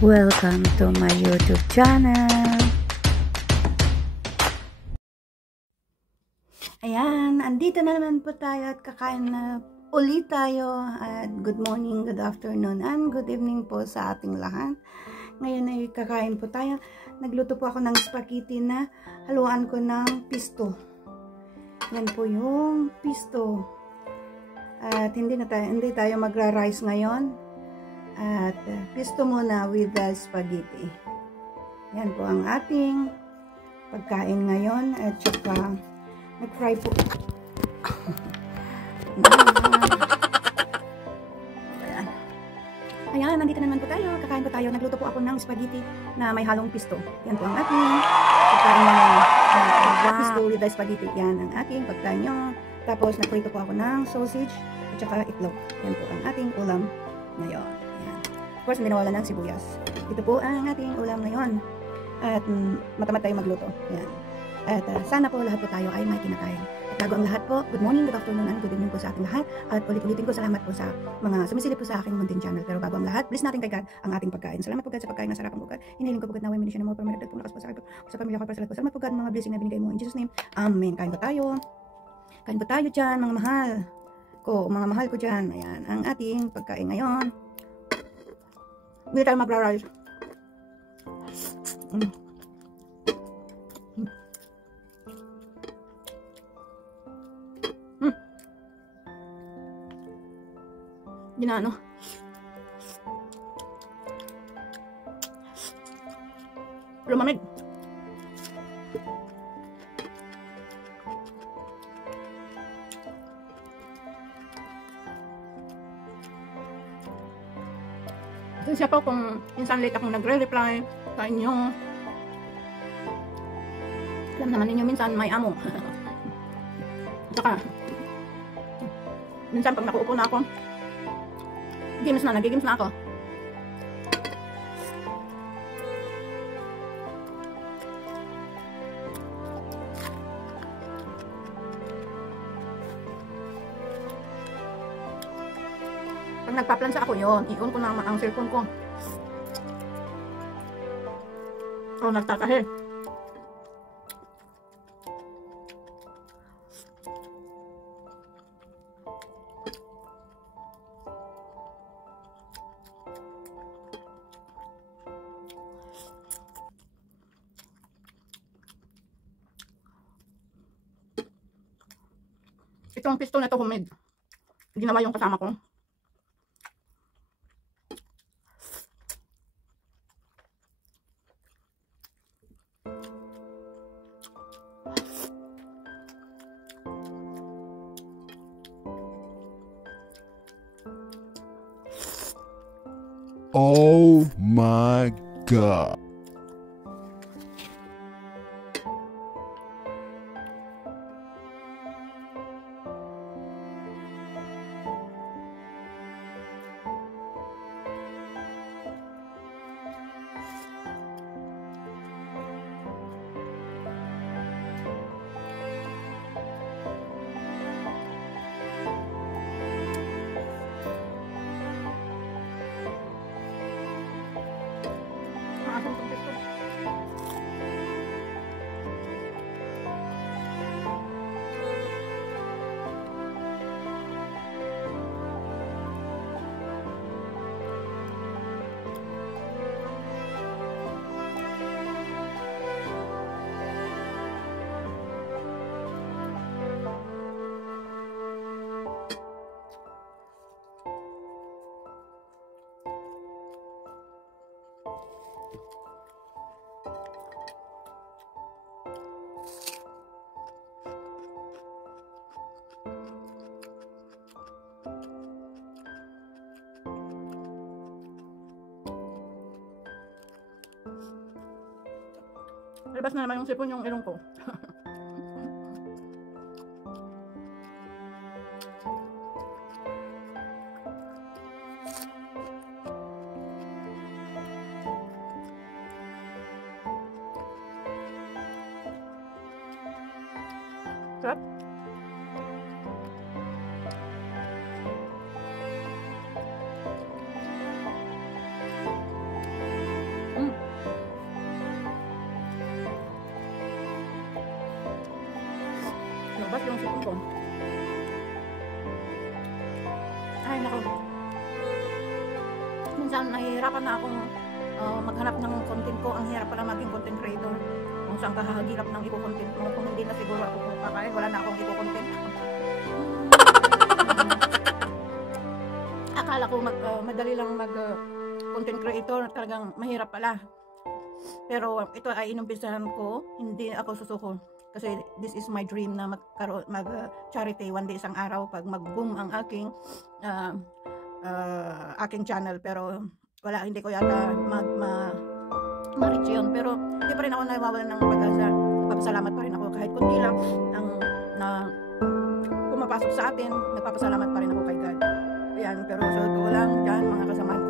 Welcome to my YouTube channel. Ayan, andito na naman po tayo at kakain na ulit tayo. At good morning, good afternoon, and good evening po sa ating lahat. Ngayon ay kakain po tayo. Nagluto po ako ng spaghetti na haluan ko ng pisto. Yan po yung pisto. At hindi tayo magra-rice ngayon. At pisto muna with the spaghetti. Yan po ang ating pagkain ngayon. At saka nag-fry po. Ayan, nandito naman po tayo. Kakain po tayo. Nagluto po ako ng spaghetti na may halong pisto. Yan po ang ating pagkain ngayon. Pisto with the spaghetti. Yan ang ating pagkain nyo. Tapos nagprito po ako ng sausage at saka itlog. Yan po ang ating ulam ngayon. Of course, hindi nawala ng sibuyas. Ito po ang ating ulam ngayon. At matamad tayo magluto. Yan. At sana po lahat po tayo ay may kinakain. At bago ang lahat po, good morning, good afternoon, and good evening po sa ating lahat. At ulit-ulitin ko, salamat po sa mga sumisilip po sa aking munting channel. Pero bago ang lahat, bless natin kay God ang ating pagkain. Salamat po God sa pagkain na sarapan po God. Hinihiling ko po God na way minisyon mo, permanent po lakas po sa akin po, sa pamilya ko para sa lahat po. Salamat po God mga blessing na binigay mo. In Jesus name, Amen. Kain po tayo. Kain po tayo dyan, mga mahal ko, mga mahal ko dyan. Ayan, ang ating pagkain ngayon. Hindi tayo magra-rice. Ginano. Lumamig. Siya po kung minsan late akong nagre-reply sa inyo. Alam naman ninyo minsan may amo. Saka minsan pag nakuupo na ako, nagigames na ako. Pag nagpa-plansa ako yun, i-on ko na ang cellphone ko. O nagtatahe. Itong pisto na ito homemade. Ginawa yung kasama ko. Oh my God. Labas na naman yung sipon yung ilong ko. Sarap. Ito. Ay, naku. Minsan nahihirapan na akong maghanap ng content ko. Ang hirap pala maging content creator. Kung saan ka hahagilap ng i-content mo. Kung hindi na siguro ako kakain, wala na akong i-content. Akala ko madali lang mag-content creator. Talagang mahirap pala. Pero ito ay inumpisahan ko. Hindi ako susuko. Kasi this is my dream na mag-charity one day isang araw pag mag-boom ang aking channel. Pero wala, hindi ko yata ma-reach yun. Pero hindi pa rin ako nawawalan ng pag-asa. Nagpapasalamat pa rin ako kahit kundi lang ang na pumapasok sa atin. Nagpapasalamat pa rin ako kay God. Ayan, pero sa totoo lang dyan mga kasamahan ko